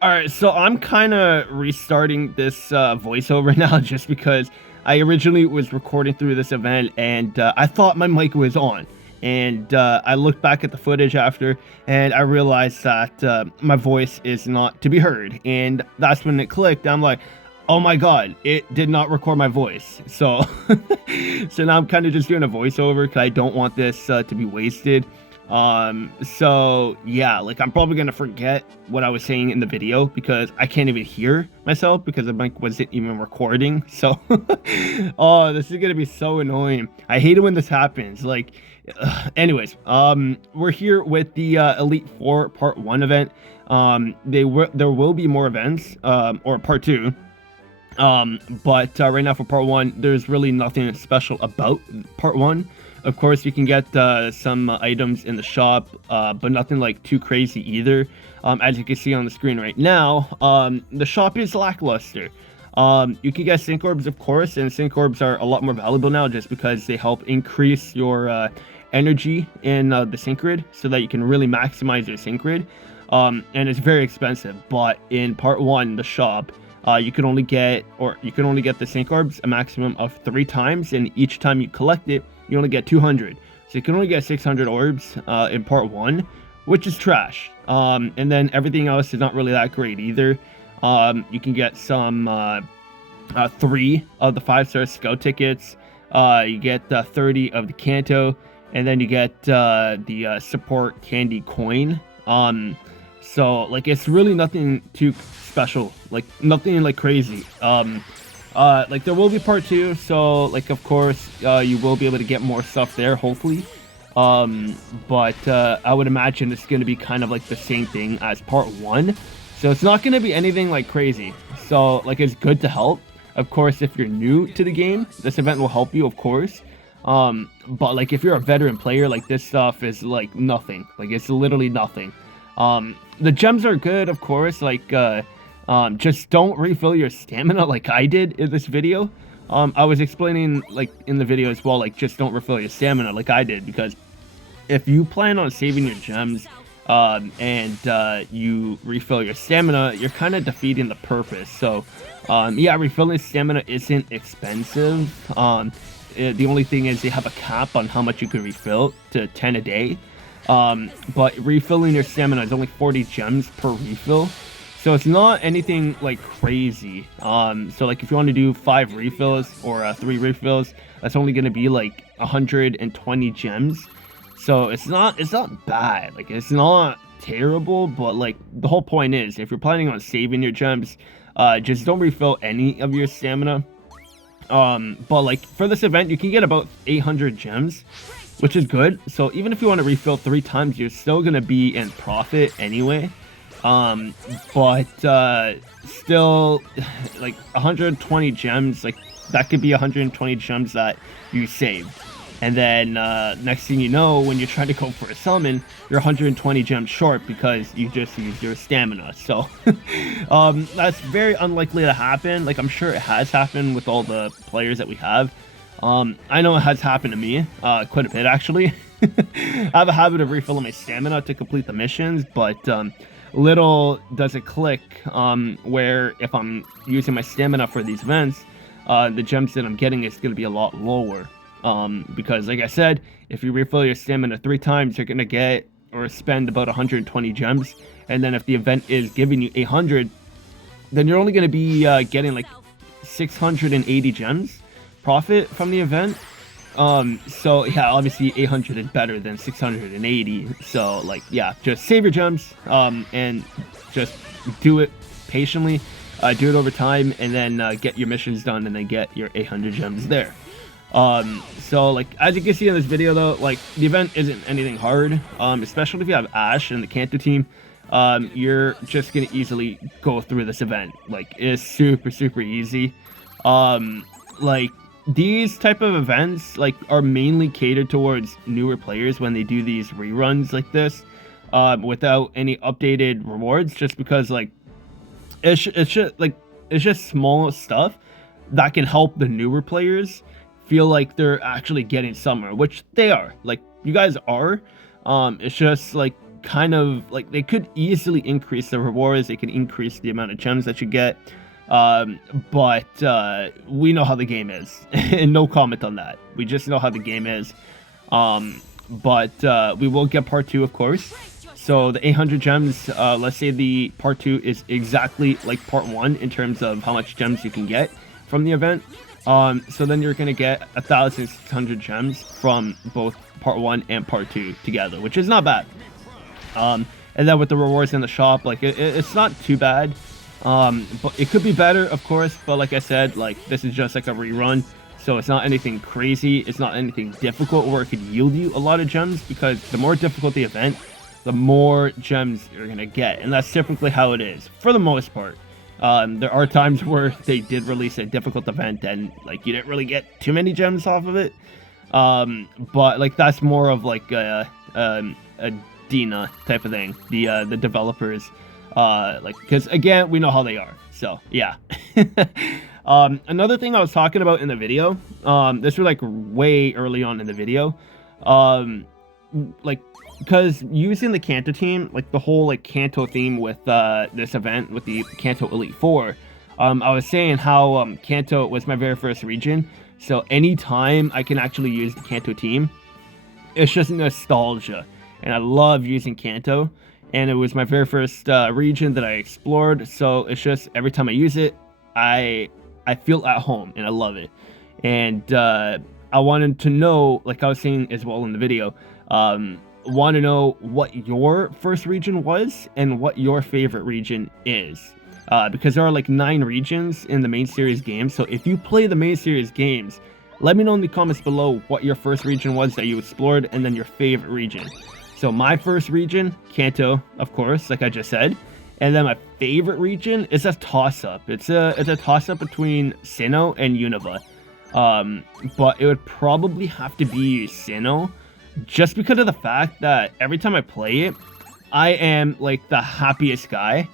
All right, so I'm kind of restarting this voiceover now just because I originally was recording through this event and I thought my mic was on. And I looked back at the footage after and I realized that my voice is not to be heard. And that's when it clicked. I'm like, oh my God, it did not record my voice. So, so now I'm kind of just doing a voiceover because I don't want this to be wasted. So yeah, like I'm probably gonna forget what I was saying in the video because I can't even hear myself because the mic wasn't even recording. So oh, this is gonna be so annoying. I hate it when this happens. Like anyways, we're here with the Elite Four Part 1 event. There will be more events, or Part 2. But right now for Part 1, there's really nothing special about Part 1. Of course, you can get some items in the shop, but nothing like too crazy either. As you can see on the screen right now, the shop is lackluster. You can get sync orbs, of course, and sync orbs are a lot more valuable now just because they help increase your energy in the sync grid so that you can really maximize your sync grid. And it's very expensive, but in Part 1, the shop, you can only get the sync orbs a maximum of 3 times, and each time you collect it, you only get 200. So you can only get 600 orbs in Part 1, which is trash. And then everything else is not really that great either. You can get some 3 of the 5-star scout tickets. You get 30 of the Kanto, and then you get the support candy coin. So like it's really nothing too special, like nothing like crazy. Like there will be Part 2, so like of course you will be able to get more stuff there, hopefully. But I would imagine it's going to be kind of like the same thing as Part 1, so it's not going to be anything like crazy. So like it's good to help. Of course, if you're new to the game, this event will help you, of course. But like if you're a veteran player, like this stuff is like nothing. Like it's literally nothing. The gems are good, of course. Like just don't refill your stamina like I did in this video. I was explaining like in the video as well, like just don't refill your stamina like I did, because if you plan on saving your gems and you refill your stamina, you're kind of defeating the purpose. So yeah, refilling stamina isn't expensive. The only thing is they have a cap on how much you can refill, to 10 a day. But refilling your stamina is only 40 gems per refill. So it's not anything like crazy. So like if you want to do 5 refills or 3 refills, that's only going to be like 120 gems. So it's not bad. Like it's not terrible, but like the whole point is if you're planning on saving your gems, just don't refill any of your stamina. But like for this event, you can get about 800 gems, which is good. So even if you want to refill 3 times, you're still going to be in profit anyway. But still, like 120 gems, like that could be 120 gems that you saved. And then next thing you know, when you're trying to go for a summon, you're 120 gems short because you just used your stamina. So that's very unlikely to happen. Like I'm sure it has happened with all the players that we have. I know it has happened to me quite a bit actually. I have a habit of refilling my stamina to complete the missions, but little does it click where if I'm using my stamina for these events, the gems that I'm getting is going to be a lot lower. Because like I said, if you refill your stamina 3 times, you're going to get or spend about 120 gems. And then if the event is giving you 800, then you're only going to be getting like 680 gems profit from the event. So yeah, obviously 800 is better than 680. So like, yeah, just save your gems, and just do it patiently, do it over time, and then get your missions done, and then get your 800 gems there. So like, as you can see in this video though, like the event isn't anything hard, especially if you have Ash and the Kanto team. You're just gonna easily go through this event. Like it's super easy. Like these type of events like are mainly catered towards newer players when they do these reruns like this, without any updated rewards, just because like it's just small stuff that can help the newer players feel like they're actually getting somewhere, which they are. Like you guys are. It's just like kind of like they could easily increase the rewards. They can increase the amount of gems that you get. But we know how the game is, and no comment on that. We just know how the game is. But we will get part 2, of course. So the 800 gems, let's say the part 2 is exactly like part 1 in terms of how much gems you can get from the event. So then you're going to get 1,600 gems from both part 1 and part 2 together, which is not bad. And then with the rewards in the shop, like it's not too bad. But it could be better, of course. But like I said, like this is just like a rerun. So it's not anything crazy. It's not anything difficult where it could yield you a lot of gems, because the more difficult the event, the more gems you're going to get. And that's typically how it is for the most part. There are times where they did release a difficult event and like you didn't really get too many gems off of it. But like that's more of like a Dina type of thing. The developers, like, because again, we know how they are. So yeah. Another thing I was talking about in the video, this was like way early on in the video, like, because using the Kanto team, like the whole like Kanto theme with this event with the Kanto Elite Four, I was saying how Kanto was my very first region. So anytime I can actually use the Kanto team, it's just nostalgia, and I love using Kanto. And it was my very first region that I explored. So it's just every time I use it, I feel at home and I love it. And I wanted to know, like I was saying as well in the video, want to know what your first region was and what your favorite region is, because there are like 9 regions in the main series games. So if you play the main series games, let me know in the comments below what your first region was that you explored, and then your favorite region. So my first region, Kanto, of course, like I just said, and then my favorite region is a toss-up. It's a toss-up between Sinnoh and Unova, but it would probably have to be Sinnoh, just because of the fact that every time I play it, I am like the happiest guy.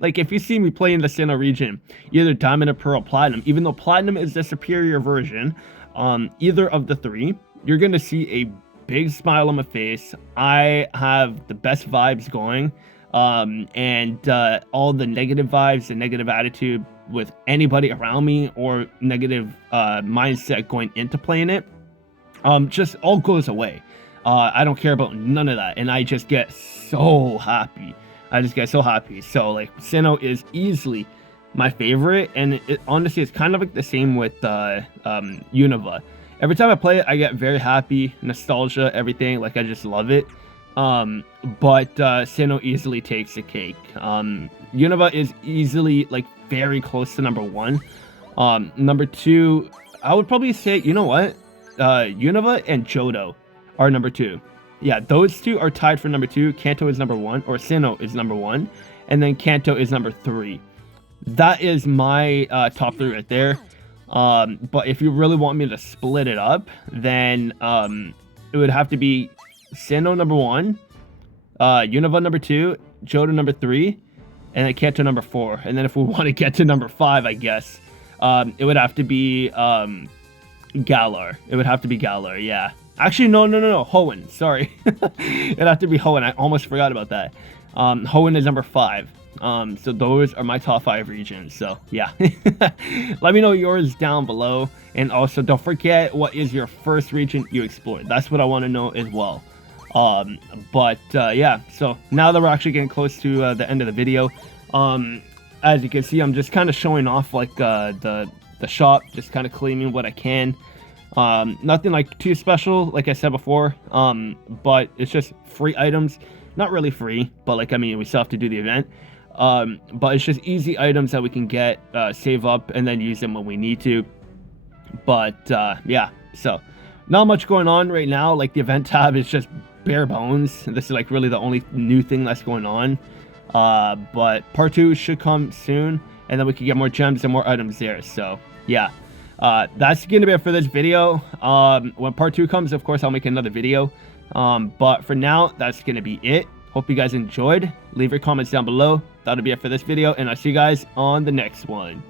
Like if you see me play in the Sinnoh region, either Diamond or Pearl, Platinum, even though Platinum is the superior version, either of the 3, you're gonna see a big smile on my face. I have the best vibes going, and all the negative vibes, the negative attitude with anybody around me, or negative mindset going into playing it, just all goes away. I don't care about none of that, and I just get so happy. So like Sinnoh is easily my favorite, and it honestly it's kind of like the same with Unova. Every time I play it, I get very happy, nostalgia, everything. Like I just love it. But Sinnoh easily takes the cake. Unova is easily like very close to number 1. Number 2, I would probably say, you know what? Unova and Johto are number 2. Yeah, those 2 are tied for number 2. Kanto is number 1, or Sinnoh is number 1, and then Kanto is number 3. That is my top 3 right there. But if you really want me to split it up, then it would have to be Sinnoh number 1, Unova number 2, Johto number 3, and then Kanto number 4. And then if we want to get to number 5, I guess, it would have to be Galar. It would have to be Galar, yeah. Actually, no. Hoenn, sorry. It'd have to be Hoenn. I almost forgot about that. Hoenn is number 5. So those are my top 5 regions. So yeah. Let me know yours down below. And also don't forget, what is your first region you explored? That's what I want to know as well. Yeah, so now that we're actually getting close to the end of the video, as you can see, I'm just kind of showing off like the shop, just kind of claiming what I can. Nothing like too special, like I said before, but it's just free items. Not really free, but like, I mean, we still have to do the event. But it's just easy items that we can get, save up, and then use them when we need to. But yeah, so not much going on right now. Like the event tab is just bare bones. This is like really the only new thing that's going on. But part 2 should come soon, and then we can get more gems and more items there. So yeah, that's gonna be it for this video. When part 2 comes, of course, I'll make another video. But for now, that's gonna be it. Hope you guys enjoyed. Leave your comments down below. That'll be it for this video, and I'll see you guys on the next one.